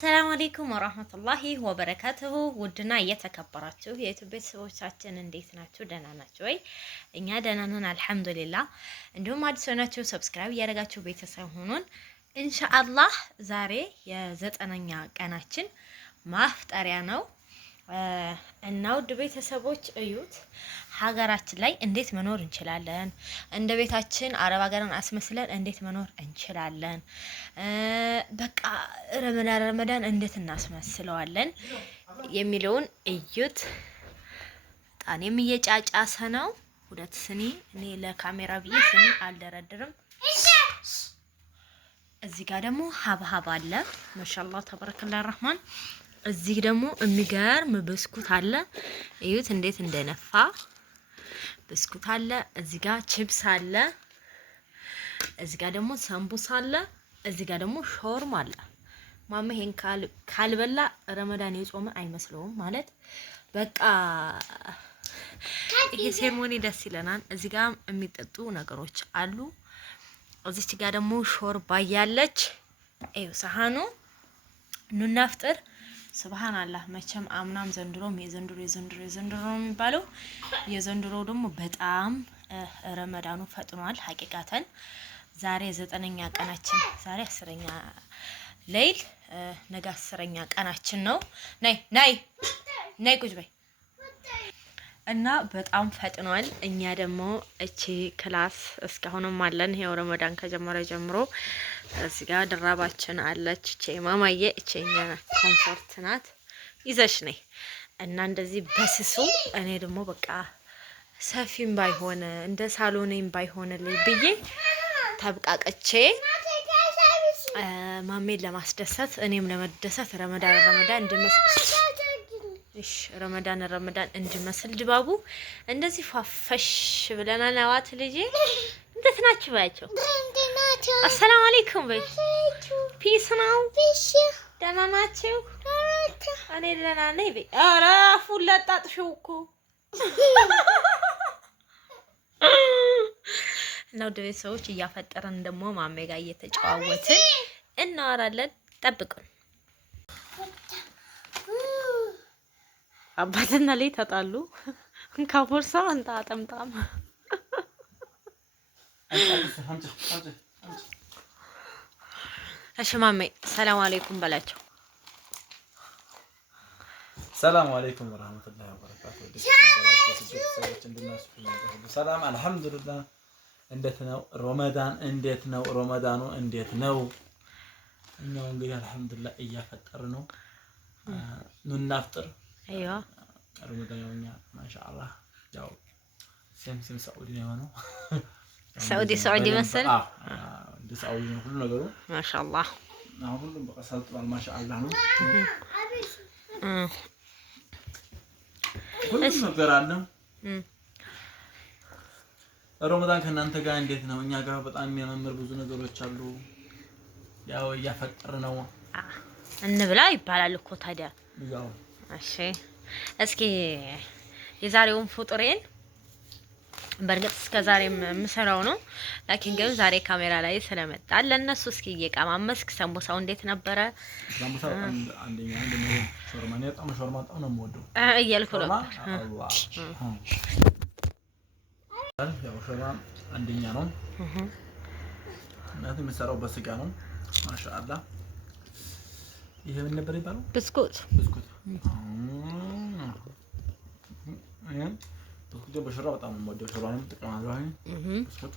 ሰላም አለይኩም ወራህመቱላሂ ወበረካቱሁ ውድና እየተከበራችሁ የዩቲዩብ ቤተሰቦቻችን እንዴት ናችሁ? ደህና ናችሁ ወይ? እኛ ደህና ነን አልሐምዱሊላህ። እንዲሁም አዲስ ሆናችሁ ሰብስክራይብ እያደረጋችሁ ቤተሰብ ሆኑን። ኢንሻአላህ ዛሬ የዘጠነኛ ቀናችን ማፍጠሪያ ነው እና ውድ ቤተሰቦች እዩት፣ ሀገራችን ላይ እንዴት መኖር እንችላለን፣ እንደ ቤታችን አረብ ሀገርን አስመስለን እንዴት መኖር እንችላለን፣ በቃ ረመዳን እንዴት እናስመስለዋለን የሚለውን እዩት። ጣኔም እየጫጫሰ ነው። ሁለት ስኒ እኔ ለካሜራ ብዬ ስኒ አልደረድርም። እዚህ ጋር ደግሞ ሀብሀብ አለ። ማሻአላህ ተበረከላህ ረህማን። እዚህ ደግሞ የሚገርም ብስኩት አለ። እዩት እንዴት እንደነፋ ብስኩት አለ። እዚህ ጋር ቺፕስ አለ። እዚህ ጋር ደግሞ ሰምቡሳ አለ። እዚህ ጋር ደግሞ ሾርማ አለ። ማማ ይሄን ካልበላ ረመዳን የጾመ አይመስለውም ማለት በቃ ይሄ ሴርሞኒ ደስ ይለናል። እዚህ ጋር የሚጠጡ ነገሮች አሉ። እዚች ጋር ደግሞ ሾርባ ያለች እዩ ሰሃኑ ኑና ፍጥር ሱብሃንአላህ። መቼም አምናም ዘንድሮም የዘንድሮ ነው የሚባለው። የዘንድሮ ደግሞ በጣም ረመዳኑ ፈጥኗል። ሐቂቃተን ዛሬ 9ኛ ቀናችን፣ ዛሬ 10ኛ ሌይል፣ ነገ 10ኛ ቀናችን ነው። ነይ ቁጭ በይ እና በጣም ፈጥኗል። እኛ ደግሞ እቺ ክላስ እስካሁንም አለን። ይሄው ረመዳን ከጀመረ ጀምሮ እዚህ ጋር ድራባችን አለች። እቺ ማማዬ እቺ እኛ ኮምፎርት ናት። ይዘሽ ነይ እና እንደዚህ በስሱ እኔ ደግሞ በቃ ሰፊም ባይሆን እንደ ሳሎኔም ባይሆንልኝ ብዬ ተብቃቀቼ ማሜን ለማስደሰት እኔም ለመደሰት ረመዳን ረመዳን እንድመስል ድባቡ እንደዚህ ፋፈሽ ብለናል። አዋት ልጄ እንዴት ናችሁ? ባያቸው አሰላሙ አለይኩም በይ። ፒስ ነው። ደህና ናችሁ? እኔ ደህና ነኝ በይ። ኧረ አፉን ለጣጥሽው እኮ እና ወደ ቤተሰቦች እያፈጠረን ደግሞ ማሜ ጋር እየተጨዋወትን እናወራለን። ጠብቁን። አባትና ልጅ ተጣሉ። ካቦርሳ አንተ አጠምጣም እሺ ማሜ ሰላም አለይኩም በላቸው። ሰላም አለይኩም ወራህመቱላሂ ወበረካቱሁ። ሰላም አልሐምዱሊላህ። እንዴት ነው ረመዳን? እንዴት ነው ረመዳኑ? እንዴት ነው? እኛው እንግዲህ አልሐምዱሊላህ እያፈጠር ነው። ኑና ፍጥር አይዋ ረመዳንኛ ማሻአላህ። ያው ሲም ሳኡዲ ነው የሆነው። ሳኡዲ መሰል እንደ ሳኡዲ ነው ሁሉ ነገሩ ማሻአላህ። አሁን ሁሉም በቃ ሰልጥኗል ማሻአላህ ነው። ሁሉ ነገር አለ። ረመዳን ከእናንተ ጋር እንዴት ነው? እኛ ጋር በጣም የሚያመምር ብዙ ነገሮች አሉ። ያው እያፈጠር ነው። እንብላ ይባላል እኮ ታዲያ። ያው እሺ እስኪ የዛሬውን ፍጡሬን በርግጥ እስከ ዛሬም የምሰራው ነው፣ ላኪን ግን ዛሬ ካሜራ ላይ ስለመጣ ለነሱ እስኪ እየቀማመስክ ሰንቦሳው እንዴት ነበረ? ሰንቦሳው አንደኛ ነው። ሾርማን ያጣም ሾርማ በጣም ነው የምወደው እያልኩ ነበር። ያው ሾርማ አንደኛ ነው። እናት የምሰራው በስጋ ነው። ማሻአላህ። ይሄ ምን ነበር ይባላል? ብስኩት። ብስኩት በሽራ በጣም ነው የምወደው። ሾርባንም ጥቅማለሁ። ብስኩት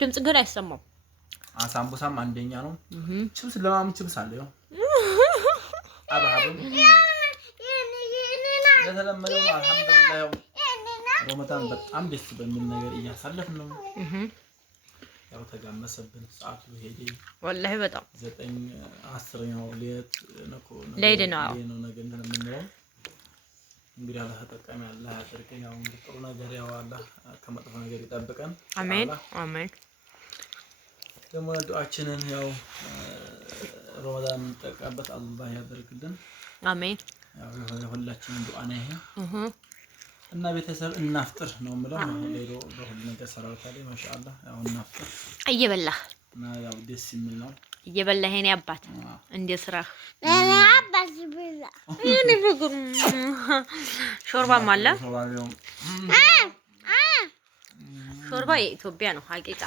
ድምጽ ግን አይሰማም። ሳምቡሳም አንደኛ ነው። ቺፕስ ለማም ቺፕስ አለ። ያው አባሃብም ለተለመደው አልሐምዱሊላህ። ያው ረመዳን በጣም ደስ በሚል ነገር እያሳለፍን ነው። ያው ተጋመሰብን ሰዓቱ ሄደ። ወላሂ በጣም 9-10ኛው ሌት ነው ነገር እንደምንለው እንግዲህ አላህ ተጠቃሚ አላህ ያድርገን። ያው እንግዲህ ጥሩ ነገር ያው አላህ ከመጥፎ ነገር ይጠብቀን። አሜን አሜን። ደግሞ ዱዓችንን ያው ረመዳን እንጠቀምበት አላህ ያደርግልን። አሜን። ያው ሁላችንም ዱዓ ነው ይሄ እና ቤተሰብ እናፍጥር ነው የምለው። ሌሎ በሁሉ ነገር ሰራውታለኝ ማሻአላህ። ያው እናፍጥር እየበላህ እና ያው ደስ የሚል ነው። እየበላህ የኔ አባት እንደ ስራህ አባት ብላ የኔ ፍቅር ሾርባም አለ። ሾርባ የኢትዮጵያ ነው ሀቂቃ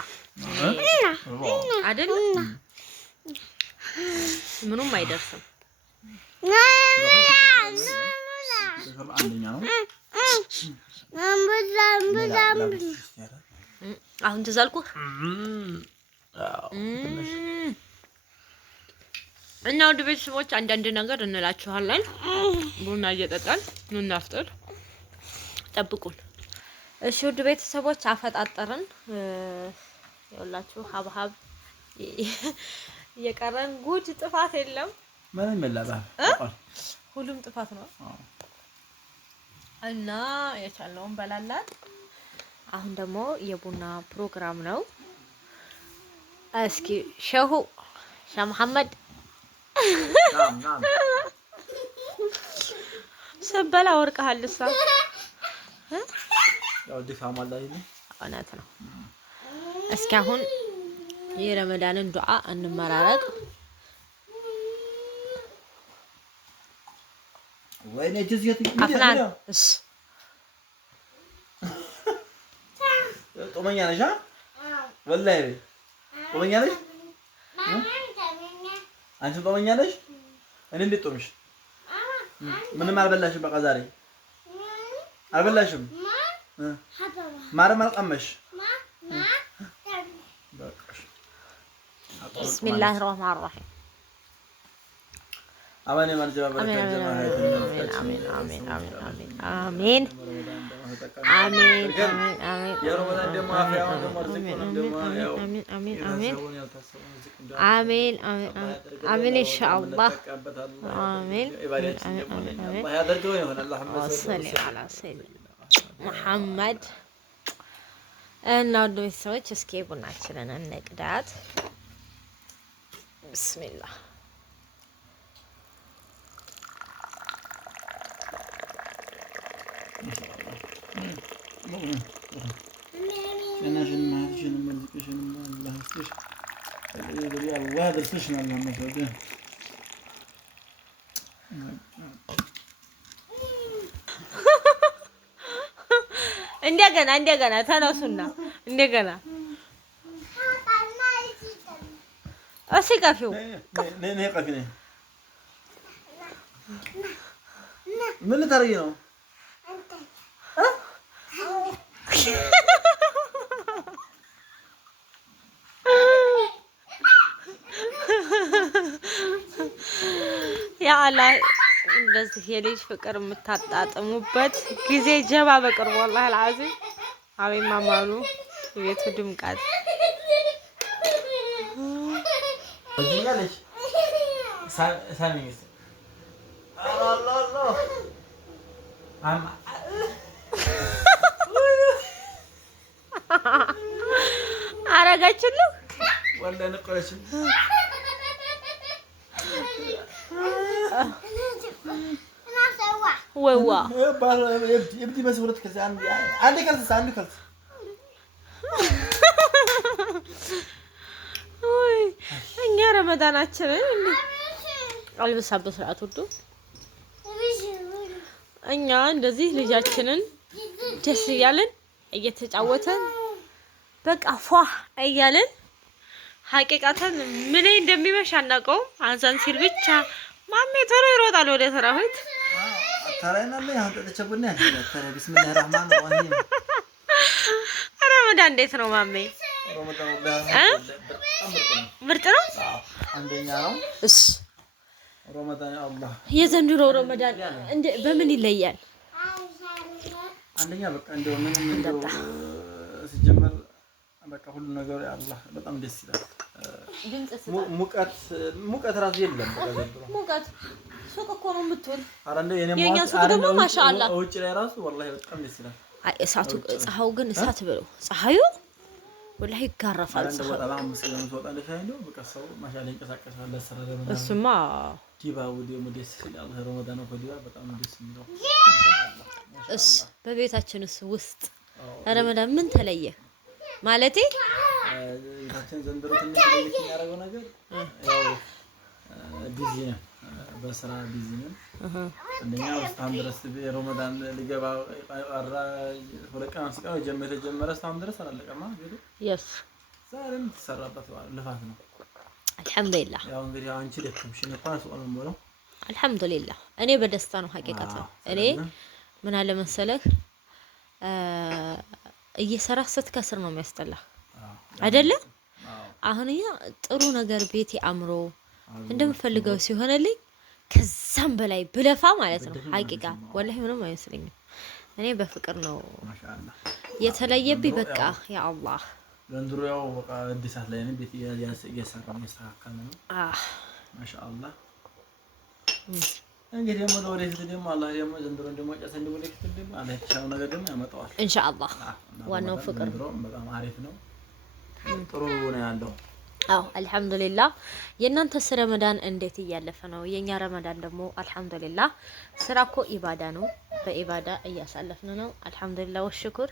አይደል? ምኑም አይደርስም። አሁን ትዛልኩህ እና ወደ ቤተሰቦች አንዳንድ ነገር እንላችኋለን። ቡና እየጠጣን እናፍጥር፣ ጠብቁን። እሺ ውድ ቤተሰቦች አፈጣጠርን ይኸውላችሁ ሀብሀብ እየቀረን ጉድ ጥፋት የለም። ምንም የለም። ሁሉም ጥፋት ነው እና የቻልነውን በላላት። አሁን ደግሞ የቡና ፕሮግራም ነው። እስኪ ሸህ መሐመድ ሰበላ ወርቀሃል እሷ ያው ድካም አለ አይደል? እውነት ነው። እስኪ አሁን የረመዳንን ዱዓ እንመራረቅ። ወይኔ ጅዝየት አፍናን እስ ጦመኛ ነሽ? ወላሂ ጦመኛ ነሽ? አንቺ ጦመኛ ነሽ? እኔ እንዴት ጦምሽ? ምንም አልበላሽም። በቃ ዛሬ አልበላሽም። ማርም አልቀመሽ። ቢስሚላሂ ረህማን ረሂም አማን ማርጀባ በረከት አሜን አሜን አሜን አሜን አሜን አሜን የረመዳን ደግሞ አፍያውን ደግሞ ደግሞ ያው አሜን አሜን አሜን አሜን አሜን ኢንሻአላህ አሜን አሜን ያደርገው ይሆን አላህ ወሰለ አላ ሰይድና መሐመድ እና ወደ ቤተሰቦች እስኪ ቡናችንን እንቅዳት። ቢስሚላህ እነሽን ማህሽን መልክሽን አላህ ይስጥሽ። አላህ ያድርስሽ ነው ማለት እንደገና ተነሱና እንደገና እሺ ቀፊው ነይ ቀፊ ነይ ምን ልታረጊ ነው? ያ አላህ እንደዚህ የልጅ ፍቅር የምታጣጥሙበት ጊዜ ጀባ በቅርቡ والله العظيم አቤት ማማሩ የቤቱ ድምቀት እዚያለሽ ሳሚስ አላህ አማ አረጋችልህ ወላሂ ነቀለሽ ወዋ የብዲ መስውረት ከዛ አንድ ከልስ ወይ እኛ ረመዳናችንን አልበሳ በስርዓት ወዶ እኛ እንደዚህ ልጃችንን ደስ እያለን እየተጫወተን በቃ ፏ እያለን ሀቂቃተን ምን እንደሚመሽ አናውቀውም። አንዛን ሲል ብቻ ማሜ ቶሎ ይሮጣል ወደ ሰራዊት ታራይናለ ያንተ ተቸብና ያንተ ቢስሚላህ ረህማን ረሂም። ረመዳን እንዴት ነው ማሜ? ረመዳን ምርጥ ነው። አንደኛ ነው እስ ረመዳን አላህ የዘንድሮ ረመዳን እንደ በምን ይለያል? አንደኛ በቃ እንደው ምንም እንደው ሲጀመር በቃ ሁሉ ነገር አላህ በጣም ደስ ይላል። ሙቀት ራሱ የለም። በቃ ዘንድሮ ሙቀት ሱቅ እኮ ነው የምትውል። ኧረ እንደው የኛ ሱቅ ደግሞ ማሻአላ ውጭ ላይ ራሱ ወላሂ በጣም ደስ ይላል። አይ እሳቱ ፀሐዩ ግን እሳት ብለው ፀሐዩ ወላሂ ይጋረፋል። ፀሐዩ በጣም መስለኝ ወጣ ለሻይ ነው በቃ ሰው ማሻአላ ይንቀሳቀሳል። ለስራ ረመዳን እሱማ ዲባው ደግሞ ደስ ይላል። ረመዳን ነው ዲባ በጣም ደስ የሚለው በቤታችንስ ውስጥ ረመዳን ምን ተለየ ማለቴ ቤታችን ዘንድሮ ትንሽ ለየት የሚያደርገው ነገር ያው ቢዚ ነው፣ በስራ ቢዚ ነው። አንደኛ እስካሁን ድረስ ረመዳን ሊገባ ቀረ 2 ቀን አስቀው የተጀመረ እስካሁን ድረስ አላለቀማ ቤቱ። የስ ዛሬም ተሰራበት ልፋት ነው። አልሐምዱሊላህ። ያው እንግዲህ አንቺ ደክምሽ እንኳን ሱአል ነው። አልሐምዱሊላህ እኔ በደስታ ነው ሐቂቃታ። እኔ ምን አለ መሰለህ እየሰራህ ስትከስር ነው የሚያስጠላህ አይደለ? አሁን ጥሩ ነገር ቤቴ አምሮ እንደምፈልገው ሲሆንልኝ ከዛም በላይ ብለፋ ማለት ነው ሐቂቃ ወላሂ ምንም አይመስለኝም። እኔ በፍቅር ነው ማሻአላህ የተለየብኝ። በቃ ያ አላህ ዘንድሮ ያው በቃ እድሳት ላይ ነው ቤት እየሰራ ነው ያስተካከለ ነው። ማሻአላህ እንግዲህ ደግሞ ወደፊት ደግሞ አላህ ደግሞ ዘንድሮ ደግሞ ጨሰ እንደው ወደፊት ደግሞ አላህ የተሻለ ነገር ደግሞ ያመጣዋል ኢንሻአላህ። ዋናው ፍቅር በጣም አሪፍ ነው፣ ጥሩ ነው ያለው። አዎ አልሐምዱሊላህ። የእናንተስ ረመዳን እንዴት እያለፈ ነው? የኛ ረመዳን ደግሞ አልሐምዱሊላህ። ስራ እኮ ኢባዳ ነው፣ በኢባዳ እያሳለፍን ነው። አልሐምዱሊላህ ወሽኩር።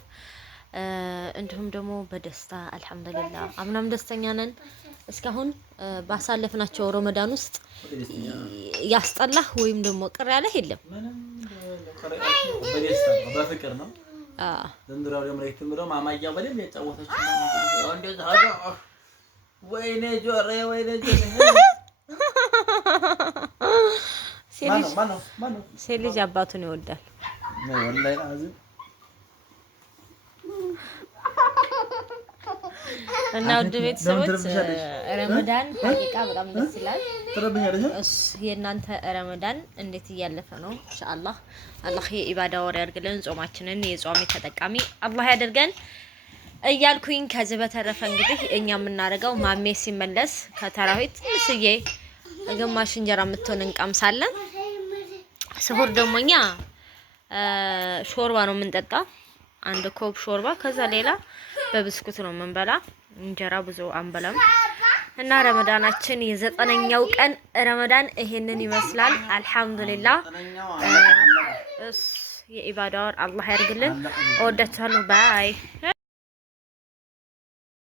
እንዲሁም ደግሞ በደስታ አልሐምዱሊላህ። አምናም ደስተኛ ነን። እስካሁን ባሳለፍናቸው ረመዳን ውስጥ ያስጠላህ ወይም ደግሞ ቅር ያለህ የለም? በደስታ ነው፣ በፍቅር ነው። ዘንድሮ ደግሞ ለይተምሮ ማማያ በደንብ ያጫወተች ነው እንደዛ ወይኔ ጆሬ ወይኔ ጆሬ ሴት ልጅ አባቱን ይወዳል። ወላሂ አዚም እና ውድ ቤተሰቦች ረመዳን ሐቂቃ በጣም ደስ ይላል። የእናንተ ረመዳን እንዴት እያለፈ ነው? ኢንሻአላህ አላህ የኢባዳ ወር ያድርግልን። ጾማችንን የጾሚ ተጠቃሚ አላህ ያደርገን እያልኩኝ ከዚህ በተረፈ እንግዲህ እኛ የምናደርገው ማሜ ሲመለስ ከተራዊት ትንሽዬ ግማሽ እንጀራ የምትሆን እንቀምሳለን። ስሁር ደግሞ እኛ ሾርባ ነው የምንጠጣ፣ 1 ኮብ ሾርባ። ከዛ ሌላ በብስኩት ነው የምንበላ፣ እንጀራ ብዙ አንበላም። እና ረመዳናችን የ9ኛው ቀን ረመዳን ይሄንን ይመስላል። አልሐምዱሊላህ የኢባዳ ወር አላህ ያድርግልን። እወዳችኋለሁ። ባይ